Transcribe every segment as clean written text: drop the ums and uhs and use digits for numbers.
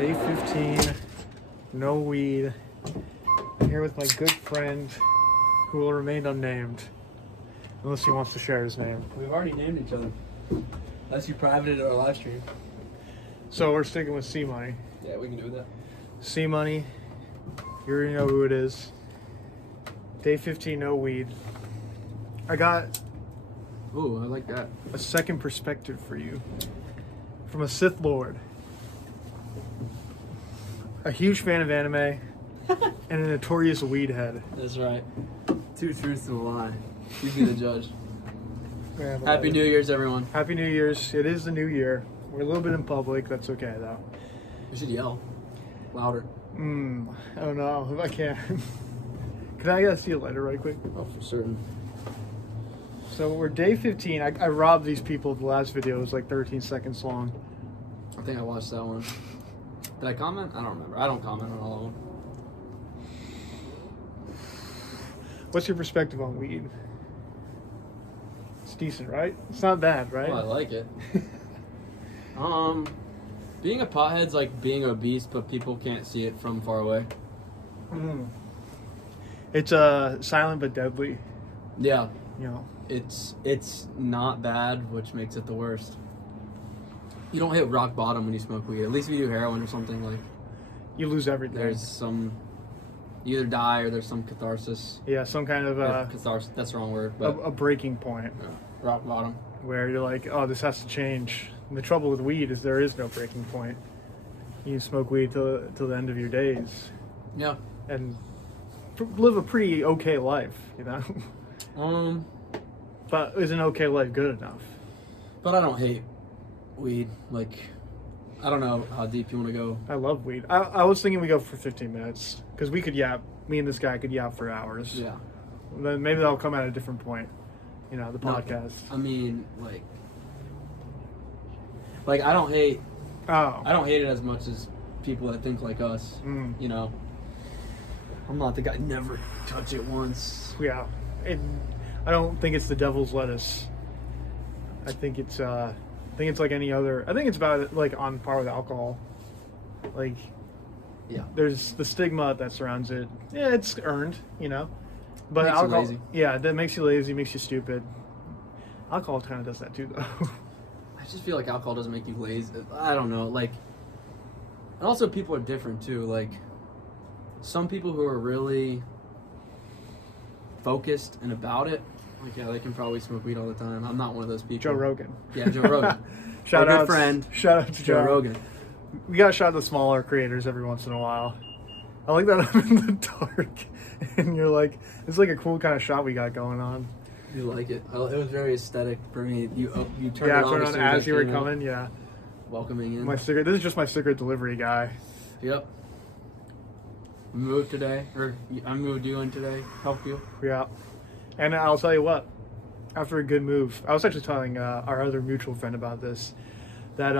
Day 15, no weed. I'm here with my good friend, who will remain unnamed, unless he wants to share his name. We've already named each other. Unless you privated our live stream. So we're sticking with C Money. Yeah, we can do that. C Money, you already know who it is. Day 15, no weed. I got Ooh, I like that. a second perspective for you from a Sith Lord. A huge fan of anime and a notorious weed head. That's right. Two truths and a lie. You be the judge. Yeah, but Happy New Year's, everyone. Happy New Year's. It is the new year. We're a little bit in public. That's okay, though. We should yell louder. I don't know if I can. Can I see a letter right quick? Oh, for certain. So we're day 15. I robbed these people. The last video was like 13 seconds long. I think I watched that one. Did I comment? I don't remember. I don't comment on all of them. What's your perspective on weed? It's decent, right? It's not bad, right? Well, I like it. Being a pothead's like being obese, but people can't see it from far away. It's silent but deadly. Yeah, You know. it's not bad, which makes it the worst. You don't hit rock bottom when you smoke weed. At least if you do heroin or something, like You lose everything. there's some, you either die or there's some catharsis. Yeah, some kind of Catharsis, that's the wrong word, a but breaking point rock bottom. where you're like, oh, this has to change. And the trouble with weed is there is no breaking point. You smoke weed till the end of your days Yeah. and live a pretty okay life, you know. But is an okay life good enough? But I don't hate weed. Like, I don't know how deep you want to go. I love weed. I was thinking we go for 15 minutes because we could yap. Me and this guy could yap for hours. Yeah. Then maybe that'll come at a different point. You know, the No, podcast. I mean, like I don't hate. Oh. I don't hate it as much as people that think like us. You know, I'm not the guy. Never touch it once. Yeah. I don't think it's the devil's lettuce. I think it's like any other. I think it's about like on par with alcohol. Like, Yeah. there's the stigma that surrounds it. Yeah, it's earned, you know. But Makes you alcohol, lazy. yeah, that makes you lazy, makes you stupid. Alcohol kind of does that too, though. I just feel like alcohol doesn't make you lazy. I don't know. Like, and also people are different too. Like, some people who are really focused and about it, like, yeah, they can probably smoke weed all the time. I'm not one of those people. Joe Rogan. Yeah, Joe Rogan. Shout Our out, good friend. Shout out to Joe Rogan. We got to shout out the smaller creators every once in a while. I like that I'm in the dark, and you're like, it's like a cool kind of shot we got going on. You like it? It was very aesthetic for me. You turned Yeah, it on turn as on soon as as I you were came out, coming. Yeah, welcoming in. my secret. This is just my secret delivery guy. Yep. We moved today, or I moved you in today. Help you. Yeah, and I'll tell you what. After a good move, I was actually telling our other mutual friend about this. That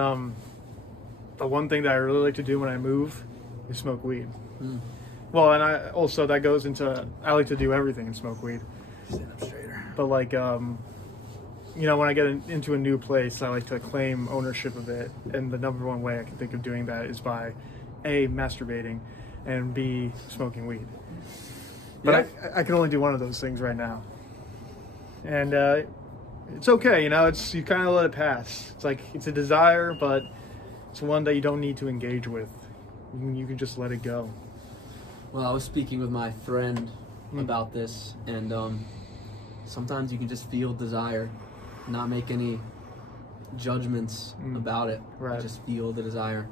the one thing that I really like to do when I move is smoke weed. Well, and I also that goes into I like to do everything and smoke weed. Stand up straighter. But like you know, when I get into a new place, I like to claim ownership of it, and the number one way I can think of doing that is by A, masturbating, and B, smoking weed. But I can only do one of those things right now, and it's okay, you know. It's you kind of let it pass. It's like it's a desire, but it's one that you don't need to engage with. You can just let it go. Well, I was speaking with my friend about this, and sometimes you can just feel desire, not make any judgments about it. Right. You just feel the desire,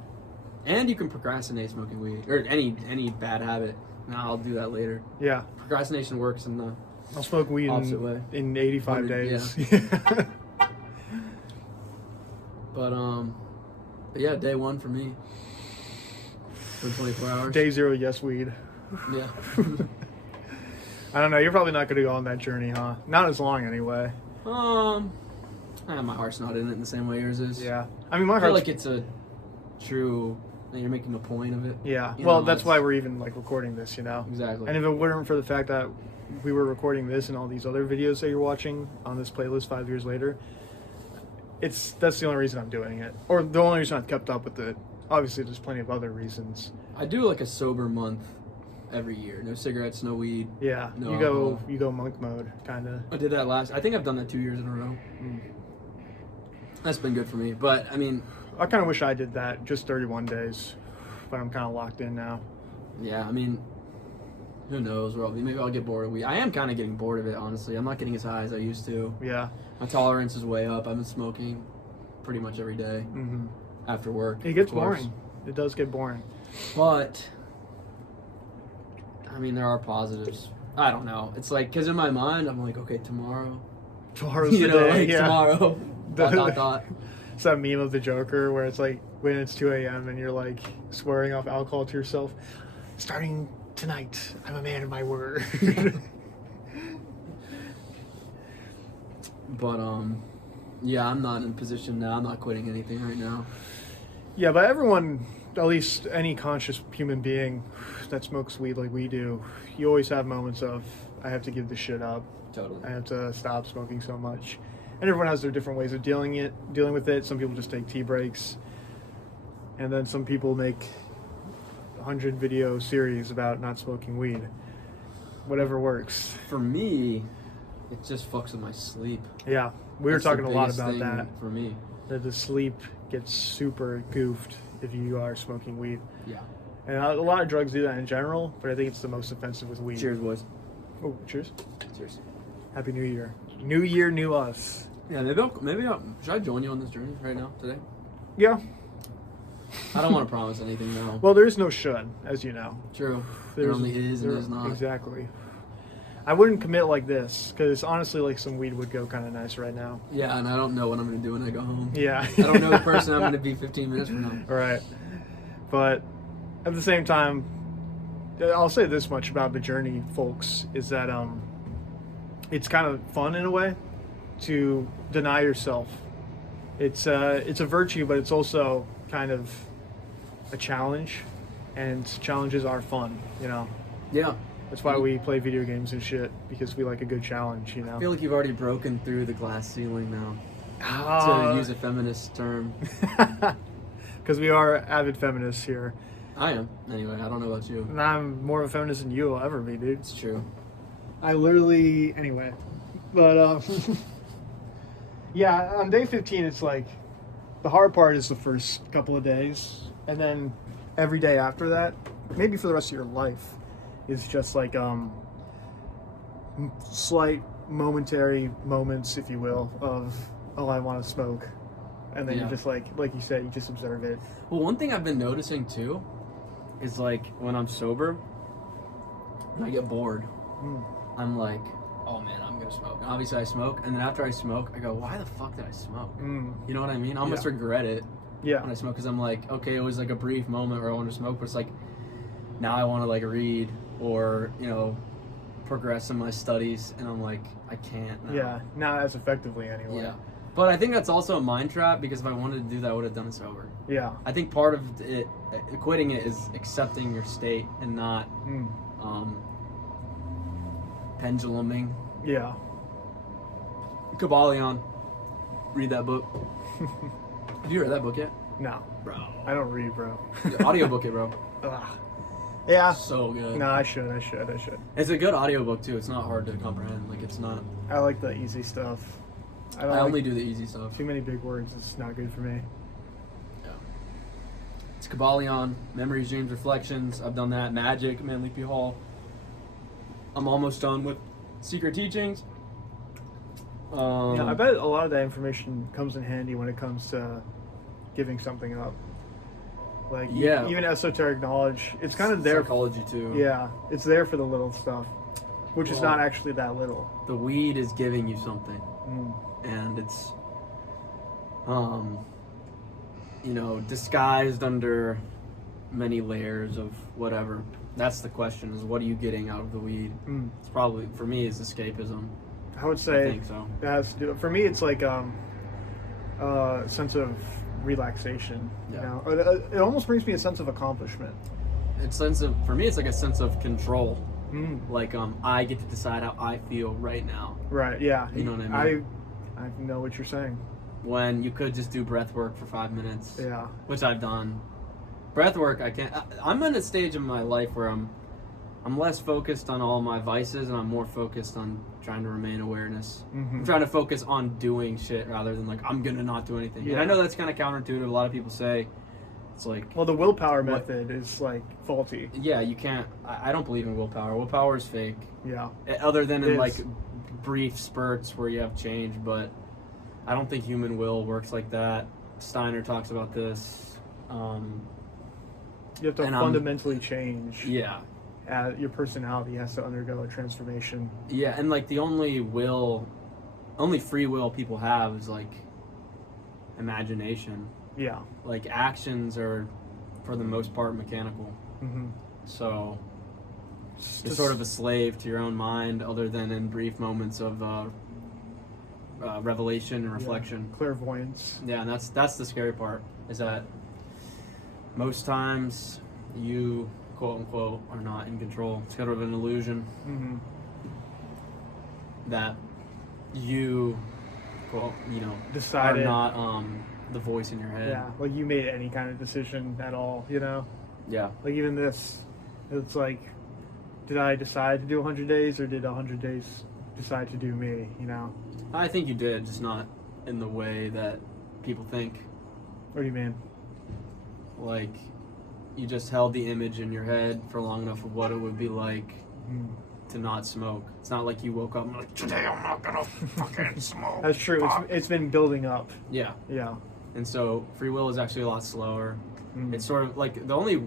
and you can procrastinate smoking weed or any bad habit. Now I'll do that later. Yeah, Procrastination works in the I'll smoke weed opposite way. in 85 days. But yeah, day one for me. For 24 hours. Day 0, yes, weed. Yeah. I don't know. You're probably not going to go on that journey, huh? Not as long, anyway. My heart's not in it in the same way yours is. Yeah. I mean, my I feel heart's... like it's a true. You're making a point of it. Yeah. You Well, know, that's it's- why we're even, like, recording this, you know? Exactly. And if it weren't for the fact that we were recording this and all these other videos that you're watching on this playlist 5 years later, that's the only reason I'm doing it. Or the only reason I've kept up with it obviously there's plenty of other reasons. I do like a sober month every year. No cigarettes, no weed. Yeah, No you alcohol. go monk mode, kind of. I did that I think I've done that 2 years in a row. Mm. That's been good for me. But I mean, I kind of wish I did that, just 31 days, but I'm kind of locked in now. yeah, I mean, who knows where I'll be. Maybe I'll get bored of weed. I am kind of getting bored of it, honestly. I'm not getting as high as I used to. Yeah. My tolerance is way up. I've been smoking pretty much every day Hmm. after work. It gets of course. boring. It does get boring. But, I mean, there are positives. I don't know. It's like, because in my mind, I'm like, okay, tomorrow. Tomorrow's You the know, day. like Yeah. tomorrow. dot. It's that meme of the Joker where it's like when it's 2 a.m. and you're like swearing off alcohol to yourself. Starting tonight, I'm a man of my word. But, yeah, I'm not in a position now. I'm not quitting anything right now. Yeah, but everyone, at least any conscious human being that smokes weed like we do, you always have moments of, I have to give this shit up. Totally. I have to stop smoking so much. And everyone has their different ways of dealing with it. Some people just take tea breaks. And then some people make 100 video series about not smoking weed. Whatever works. For me, it just fucks with my sleep. Yeah, we were That's the talking a lot biggest about thing that. For me. That the sleep gets super goofed if you are smoking weed. Yeah. And a lot of drugs do that in general, but I think it's the most offensive with weed. Cheers, boys. Oh, cheers. Cheers. Happy New Year. New Year, new us. Yeah, maybe I'll, should I join you on this journey right now, today? Yeah. I don't want to promise anything, though. Well, there is no should, as you know. True. There only is and is not. Exactly. I wouldn't commit like this, because honestly, like some weed would go kind of nice right now. Yeah, and I don't know what I'm going to do when I go home. Yeah. I don't know the person I'm going to be 15 minutes from now. Right. But at the same time, I'll say this much about the journey, folks, is that it's kind of fun in a way to deny yourself. It's a virtue, but it's also kind of a challenge, and challenges are fun, you know. Yeah. That's why we play video games and shit, because we like a good challenge, you know. I feel like you've already broken through the glass ceiling now. To use a feminist term. Because we are avid feminists here. I am. Anyway, I don't know about you. And I'm more of a feminist than you will ever be, dude. It's true. I literally, anyway. But, yeah, on day 15, it's like, the hard part is the first couple of days. And then every day after that, maybe for the rest of your life, is just like, slight momentary moments, if you will, of, oh, I want to smoke. And then Yeah. you just like you said, you just observe it. Well, one thing I've been noticing, too, is like when I'm sober, when I get bored, Mm. I'm like, oh man, I'm gonna smoke. And obviously I smoke, and then after I smoke, I go, why the fuck did I smoke? Mm. You know what I mean? I almost Yeah. regret it Yeah. when I smoke, because I'm like, okay, it was like a brief moment where I wanted to smoke, but it's like, now I want to like read or, you know, progress in my studies, and I'm like, I can't now. Yeah, not as effectively anyway. Yeah. But I think that's also a mind trap, because if I wanted to do that, I would have done it sober. Yeah. I think part of it, quitting it, is accepting your state and not Mm. penduluming. Yeah. Kabbalion. Read that book. Have you read that book yet? No, Bro. I don't read, bro. Audiobook it, bro. Ugh. Yeah. So good. No, I should. It's a good audiobook too. It's not hard to comprehend. Like, it's not. I like the easy stuff. I don't I like only do the easy stuff. too many big words. It's not good for me. Yeah. It's Kabbalion, Memories, Dreams, Reflections. I've done that. Magic, Manly P. Hall. I'm almost done with Secret Teachings. Yeah, I bet a lot of that information comes in handy when it comes to giving something up. Like, Yeah. even esoteric knowledge, it's kind of there. Psychology too. Yeah, it's there for the little stuff, which is Well, not actually that little. The weed is giving you something, Mm. and it's, you know, disguised under many layers of whatever. That's the question: is what are you getting out of the weed? Mm. It's probably, for me, is escapism. I would I say think so. it has to do. For me, it's like a sense of relaxation. Yeah. You know, it almost brings me a sense of accomplishment. For me, it's like a sense of control. Mm. Like, I get to decide how I feel right now. Right. Yeah. You know what I mean? I know what you're saying. When you could just do breath work for 5 minutes, Yeah. which I've done. breath work. I'm in a stage in my life where I'm less focused on all my vices, and I'm more focused on trying to remain awareness. I'm trying to focus on doing shit rather than like I'm gonna not do anything. Yeah. And I know that's kind of counterintuitive. A lot of people say it's like, Well, the willpower method is like faulty. yeah, you can't. I don't believe in willpower. Willpower is fake. Yeah. Other than It in is. like brief spurts where you have change, but I don't think human will works like that. Steiner talks about this. You have to And, fundamentally change. Yeah. Your personality has to undergo a transformation. Yeah, and like the only free will people have is like imagination. Yeah. Like actions are, for the most part, mechanical. So you're sort of a slave to your own mind, other than in brief moments of revelation and reflection. Clairvoyance. Yeah, and that's the scary part, is that most times you, quote unquote, are not in control. It's kind of an illusion that you, quote, Decided. are not the voice in your head. Yeah. Like you made any kind of decision at all, you know? Yeah. Like even this, it's like, did I decide to do 100 days or did 100 days decide to do me, you know? I think you did, just not in the way that people think. What do you mean? Like, you just held the image in your head for long enough of what it would be like to not smoke. It's not like you woke up and like, today I'm not gonna fucking smoke. That's true. It's been building up. Yeah. Yeah. And so free will is actually a lot slower. It's sort of like the only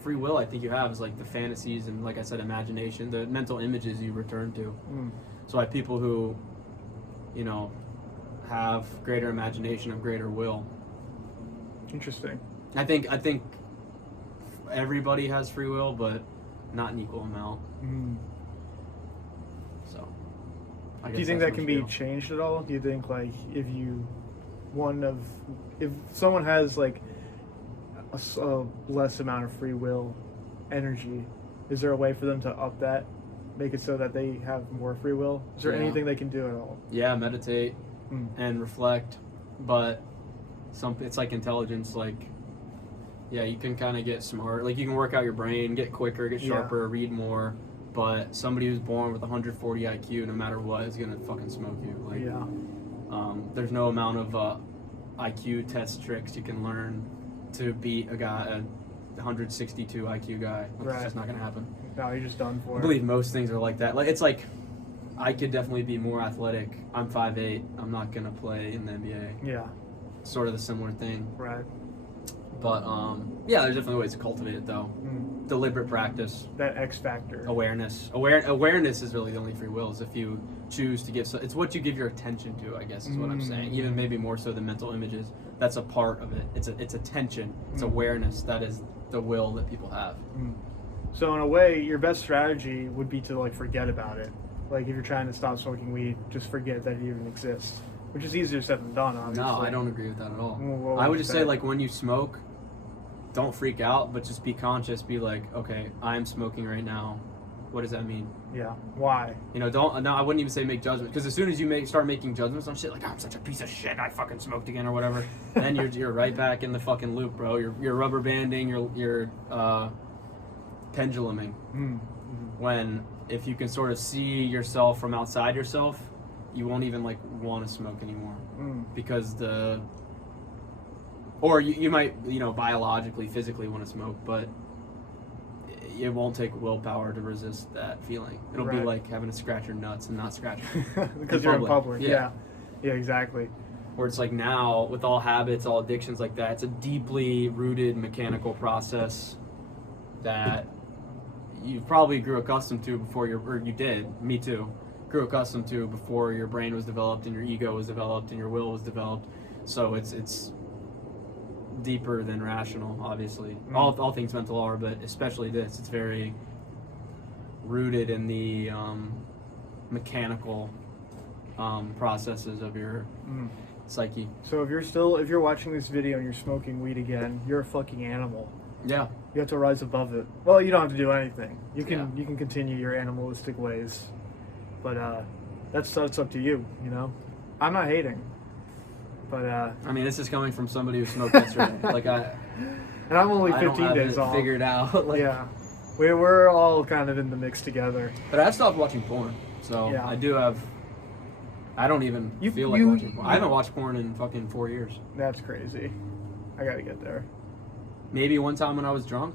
free will I think you have is like the fantasies and, like I said, imagination, the mental images you return to. So like people who, have greater imagination of greater will. Interesting. I think everybody has free will, but not an equal amount. So I Do you think that can be changed at all? Do you think like if someone has like a less amount of free will energy, is there a way for them to up that, make it so that they have more free will? Is there anything they can do at all? Yeah, meditate and reflect, but it's like intelligence. Like, yeah, you can kind of get smart. Like you can work out your brain, get quicker, get sharper, read more. But somebody who's born with 140 IQ, no matter what, is gonna fucking smoke you. Like, there's no amount of IQ test tricks you can learn to beat a 162 IQ guy. It's just not gonna happen. No, you're just done for. I believe most things are like that. Like it's like, I could definitely be more athletic. I'm 5'8". I'm not gonna play in the NBA. Yeah. Sort of the similar thing. Right. But yeah, there's definitely ways to cultivate it though. Deliberate practice. That X factor. Awareness. Awareness is really the only free will. Is if you choose to give. It's what you give your attention to, I guess, is what I'm saying. Even maybe more so than mental images. That's a part of it. It's attention. It's awareness. That is the will that people have. So in a way, your best strategy would be to like forget about it. Like if you're trying to stop smoking weed, just forget that it even exists. Which is easier said than done, obviously. No, I don't agree with that at all. Well, I would just say, like, when you smoke, don't freak out, but just be conscious. Be like, okay, I'm smoking right now. What does that mean? Yeah. Why? I wouldn't even say make judgments, because as soon as you start making judgments on shit, like, I'm such a piece of shit, I fucking smoked again or whatever, then you're right back in the fucking loop, bro. You're rubber banding, you're penduluming. When if you can sort of see yourself from outside yourself, you won't even like want to smoke anymore because you might biologically, physically want to smoke, but it won't take willpower to resist that feeling. It'll be like having to scratch your nuts and not scratch because you're in public. Yeah, exactly. Where it's like now with all habits, all addictions like that, it's a deeply rooted mechanical process that you probably grew accustomed to before you did. Me too. Grew accustomed to before your brain was developed and your ego was developed and your will was developed. So it's deeper than rational, obviously. All things mental are, but especially this. It's very rooted in the mechanical processes of your psyche. So if you're watching this video and you're smoking weed again, you're a fucking animal. Yeah. You have to rise above it. Well, you don't have to do anything. You can continue your animalistic ways. But that's up to you, I'm not hating. But I mean, this is coming from somebody who smoked yesterday. And I'm only I don't 15 have days it off. figured out. Like, Yeah. We're all kind of in the mix together. But I stopped watching porn, so Yeah. I do have. I don't even You- feel like you- watching porn. I haven't watched porn in fucking 4 years. That's crazy. I gotta get there. Maybe one time when I was drunk.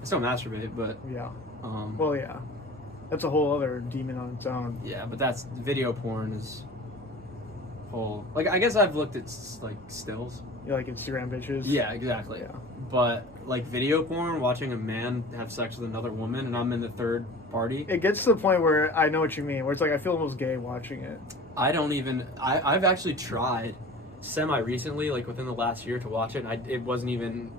I still masturbate, but Yeah. well, Well, yeah. That's a whole other demon on its own. yeah, but that's video porn is whole. Like I guess I've looked at like stills. You like Instagram bitches? Yeah, exactly. Yeah. But like video porn, watching a man have sex with another woman, and I'm in the third party. It gets to the point where I know what you mean, where it's like I feel almost gay watching it. I don't even. I've actually tried semi recently, like within the last year, to watch it, and it wasn't even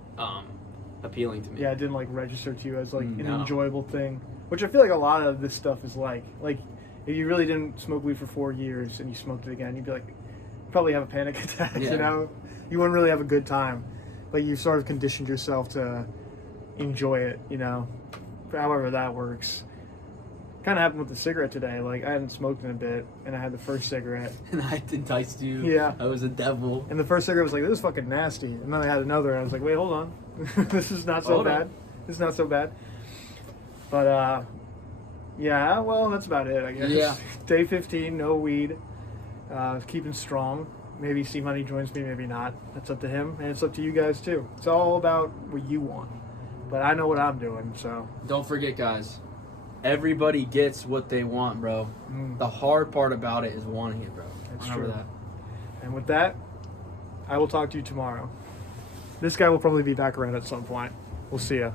appealing to me. Yeah, it didn't like register to you as like an No. enjoyable thing, which I feel like a lot of this stuff is like if you really didn't smoke weed for 4 years and you smoked it again, you'd be like, probably have a panic attack. Yeah. You know, you wouldn't really have a good time, but you sort of conditioned yourself to enjoy it. You know, however that works. Kind of happened with the cigarette today. Like I hadn't smoked in a bit, and I had the first cigarette, And I enticed you. Yeah. I was a devil. and the first cigarette was like, "This is fucking nasty," and then I had another, and I was like, "Wait, hold on, this is not so Hold on. bad. This is not so bad." But yeah, well, that's about it, I guess. Yeah. Day 15, no weed. Keeping strong. Maybe C Money joins me, maybe not. That's up to him, and it's up to you guys too. It's all about what you want. But I know what I'm doing, so. Don't forget, guys. Everybody gets what they want, bro. Mm. The hard part about it is wanting it, bro. That's Remember true. that. And with that, I will talk to you tomorrow. This guy will probably be back around at some point. We'll see ya.